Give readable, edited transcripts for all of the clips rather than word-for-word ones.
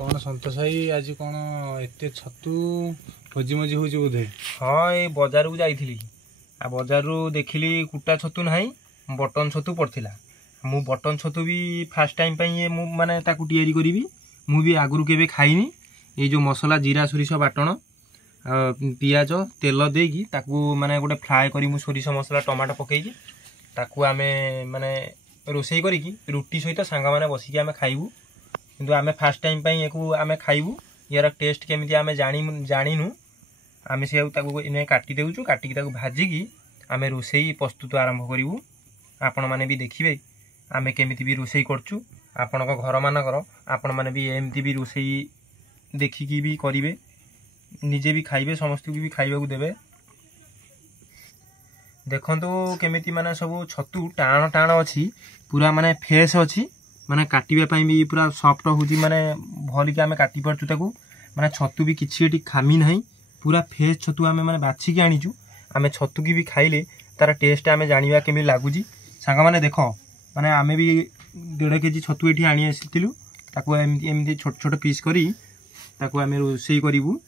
कौन संतोष भाई आज कौन एत छतु भोजी मजी हो बोधे? हाँ ये बजार को जाइली आ बजार देखिली कुटा छतु ना बटन छतु पड़ता मु बटन छतु भी फास्ट टाइम ये माने ताकू तैयारी करी मु भी आगुरी केबे खाइनी। ये जो मसला जीरा सोरिष बाटण पियाज तेल देकी ताकू माने गोटे फ्राए करी सोरिष मसला टमाटो पकईकी ताकू आमे माने रोसई करी रुटी सहित सांग माने बसिकी आमे खाइबू। किंतु आमे फास्ट टाइम पई एकू आमे खाइबू यार टेस्ट केमिति आमे जानिनु आमे से ताकू इने काटी देउछु काटिकी ताकू भाजिकी आमे रोसई प्रस्तुत आरंभ करिवु। आपण माने भी देखिबे आमे केमिति भी रोसई करछु आपण को घर मानकर आपण माने भी एमती भी रोसई देखिकी भी करिवे निजे भी खाइबे समस्त भी खाइबा देबे। देखंतु केमिति माने सब छतु टाण टाण अछि पूरा माने फ्रेश अछि माने काटिबे पई भी पूरा सॉफ्ट होजी माने भली के आमे काटी परछु ताकू माने छतु भी किछि एठी खामी नाही पूरा फ्रेश छतु आमे माने बाछि के आनिचु। आमे छतु की भी खाइले तार टेस्ट आमे जानिबा केमि लागुजी सांगा माने देखो माने आमे भी 1.5 केजी छतु एठी आनी आसितिलु ताकू एमती छोट छोट पीस करी ताकू आमे रोसई करिवु।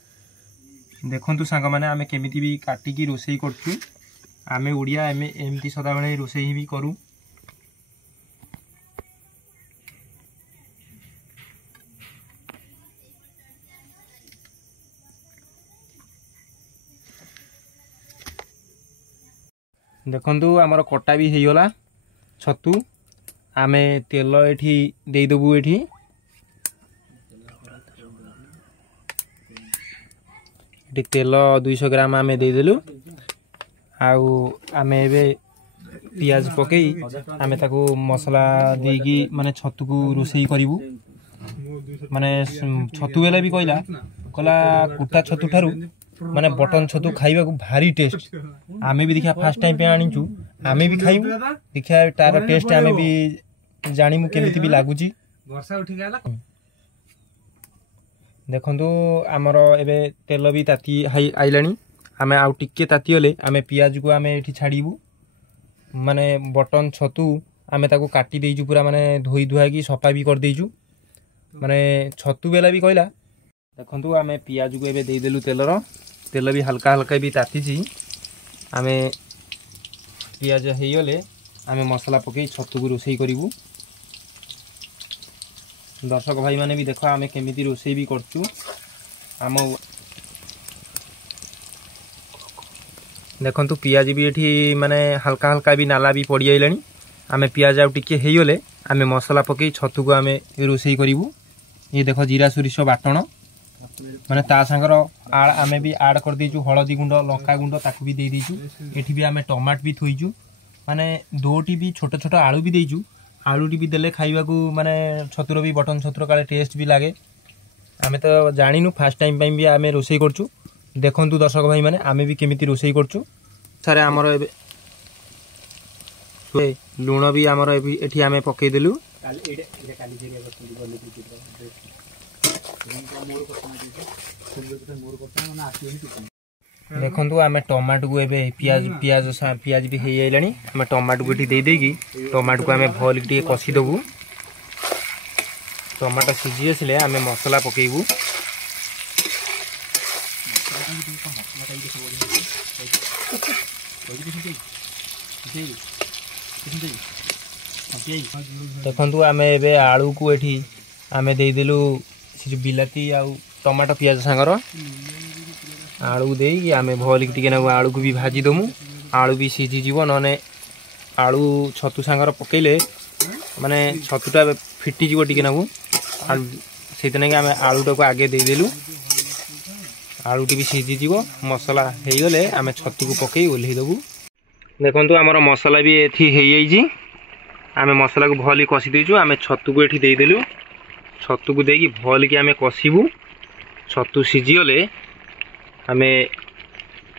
देखंतु सांगा माने आमे केमिति भी काटी की रोसई करछु आमे ओडिया आमे एमती सदा बेले रोसई भी करू। देखंतु आमर कटा भी हेगला छतु आमे तेल एठी दे देबू एठी तेल 200 ग्राम आमे दे देलु आउ आमे एबे पियाज पकई आमे ताको मसला देगी माने छतु को रोसई करिवु। माने छतु बेला भी कहला कुटा छतु ठारू माने बटन छतु खाइबा को भारी टेस्ट आमे भी देखिया फास्ट टाइम पे आनिचु आमे भी खाइबु देखिया तार टेस्ट आमे भी जानिमु केमिति भी लागुची। वर्षा उठी गेला देखंतु आमर एबे तेल भी ताती आइलानी आमे आउ टिके ताती होले आमे पियाज को आमे एठी छाड़ीबु। माने बटन छतु आमे ताको काटी देइचु पूरा माने धोई धुआ की सफा भी कर देइचु। माने छतु बेला भी कहला देखंतु आमे पियाज को एबे दे देलु तेल भी हल्का हल्का भी तातीची आमे पियाज हेयले आमे मसला पकई छतु को रोसई करिवु। दर्शक भाई माने भी देखो आमे केमिति रोसई भी करचु आम देखंतु पियाज भी एठी माने हल्का हल्का भी नाला भी पड़ी आइलानी आमे पियाज आउ टिके हेयले आमे मसला पकई छतु को आमे रोसई करिवु। ये देखो जीरा सोरिष बाटण माने ता संगर आमे भी ऐड कर देचु हळदी गुंड लंका गुंड ताकू भी दे देचु एठी भी आमे टमाट भी थोइचु माने दोटी भी छोट छोट आलू भी देचु आलूटी भी देले खाइबा को माने छतुर भी बटन छतुर काले टेस्ट भी लागे। आमे तो जानिनु फास्ट टाइम पई भी आमे रोसई करचु। देखंतु दर्शक भाई माने आमे भी केमिति रोसई करचु सारे हमर एबे लूण भी हमर एठी आमे पकई देलु देखंतु आमे टमाटो को एबे पियाज भी हेई आइलानी आमे टमाटो को दे देगी टमाटो को आमे भल के कसी देबू। टमाटो सिझी आसले आमे मसला पकेबू देखंतु आमे एबे आलू को एठी आमे दे देलु से बिलाती आउ टमाटो पियाज सांगर आलू दे आमे भल के आलू को भी भाजी दमु आलू भी सीझी जीव नने आलू छतु सांगर पकेले माने छतुटा फिटी जीव टिके नागु सेतने के आमे आलूटा को आगे दे देलु आलूटी भी सीझी जीव मसला हेई गले आमे छतु को पकई ओल्हे दबु। देखंतु हमर मसला भी एथी हेई आइजी आमे मसला को भली कसी देजु आमे छतु को एठी दे देलु छतु को देकी भल के आमे कसीबू छतु सीझी गले आमे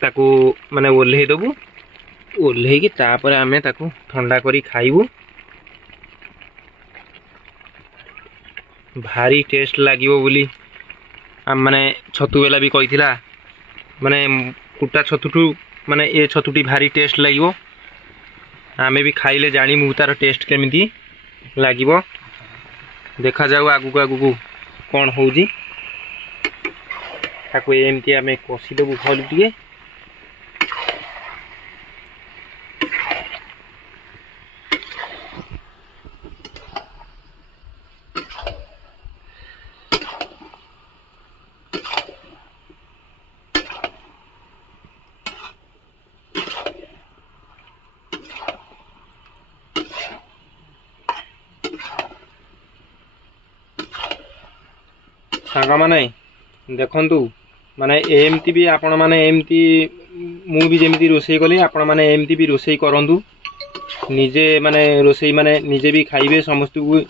ताकू माने ओल्हे दबु ओल्हे की तापर आमे ताकू ठंडा करी खाइबू। भारी टेस्ट लागिवो बोली माने छतु बेला भी कहिथिला माने कुटा छतुटू माने ए छतुटी भारी टेस्ट लागिवो आमे भी खाइले जानी मु तार टेस्ट केमिति लागिवो। देखा जाऊ आगु आगु କ'ଣ ହେଉଛି ତାକୁ ଏମିତି ଆମେ କଷିଦେବୁ ଭଲ ଟିକେ। ସାଙ୍ଗମାନେ ଦେଖନ୍ତୁ ମାନେ ଏମିତି ବି ଆପଣମାନେ ଏମିତି ମୁଁ ବି ଯେମିତି ରୋଷେଇ କଲି ଆପଣମାନେ ଏମିତି ବି ରୋଷେଇ କରନ୍ତୁ ନିଜେ ମାନେ ରୋଷେଇ ମାନେ ନିଜେ ବି ଖାଇବେ ସମସ୍ତଙ୍କୁ।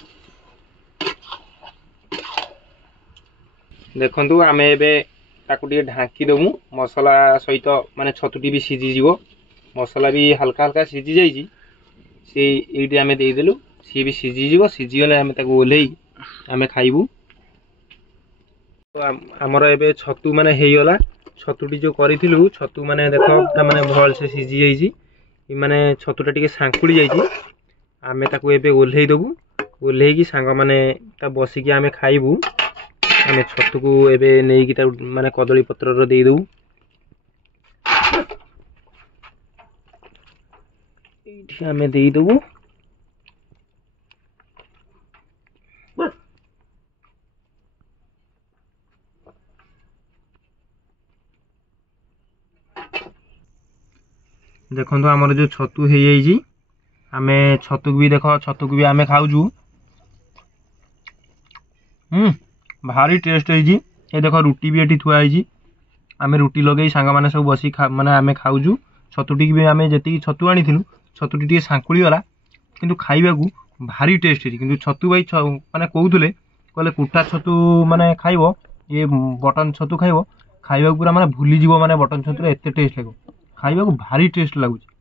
ଦେଖନ୍ତୁ ଆମେ ଏବେ ତାକୁ ଟିକେ ଢାଙ୍କି ଦେବୁ ମସଲା ସହିତ ମାନେ ଛତୁଟି ବି ସିଝିଯିବ। ମସଲା ବି ହାଲକା ହାଲକା ସିଝି ଯାଇଛି ସେ ଏଇଠି ଆମେ ଦେଇଦେଲୁ ସିଏ ବି ସିଝିଯିବ। ସିଝିଗଲେ ଆମେ ତାକୁ ଓହ୍ଲେଇ ଆମେ ଖାଇବୁ। ଆମର ଏବେ ଛତୁ ମାନେ ହେଇଗଲା। ଛତୁଟି ଯେଉଁ କରିଥିଲୁ ଛତୁ ମାନେ ଦେଖ ମାନେ ଭଲସେ ସିଝି ଯାଇଛି ମାନେ ଛତୁଟା ଟିକେ ସାଙ୍କୁଳି ଯାଇଛି। ଆମେ ତାକୁ ଏବେ ଓହ୍ଲେଇ ଦେବୁ। ଓହ୍ଲେଇକି ସାଙ୍ଗମାନେ ତା ବସିକି ଆମେ ଖାଇବୁ। ଆମେ ଛତୁକୁ ଏବେ ନେଇକି ତାକୁ ମାନେ କଦଳୀ ପତ୍ରର ଦେଇଦେବୁ। ଏଇଠି ଆମେ ଦେଇଦେବୁ। ଦେଖନ୍ତୁ ଆମର ଯେଉଁ ଛତୁ ହେଇଯାଇଛି ଆମେ ଛତୁକୁ ବି ଦେଖ ଛତୁକୁ ବି ଆମେ ଖାଉଛୁ। ଭାରି ଟେଷ୍ଟ ହେଇଛି। ଏ ଦେଖ ରୁଟି ବି ଏଠି ଥୁଆ ହେଇଛି। ଆମେ ରୁଟି ଲଗେଇ ସାଙ୍ଗମାନେ ସବୁ ବସି ମାନେ ଆମେ ଖାଉଛୁ। ଛତୁଟିକି ବି ଆମେ ଯେତିକି ଛତୁ ଆଣିଥିଲୁ ଛତୁଟି ଟିକେ ସାଙ୍କୁଳି ଗଲା କିନ୍ତୁ ଖାଇବାକୁ ଭାରି ଟେଷ୍ଟ ହେଇଛି। କିନ୍ତୁ ଛତୁ ଭାଇ ମାନେ କହୁଥିଲେ କହିଲେ କୁଟା ଛତୁ ମାନେ ଖାଇବ ଇଏ ବଟନ ଛତୁ ଖାଇବାକୁ ପୁରା ମାନେ ଭୁଲିଯିବ ମାନେ ବଟନ ଛତୁରେ ଏତେ ଟେଷ୍ଟ ଲାଗିବ। ଖାଇବାକୁ ଭାରି ଟେଷ୍ଟ ଲାଗୁଛି।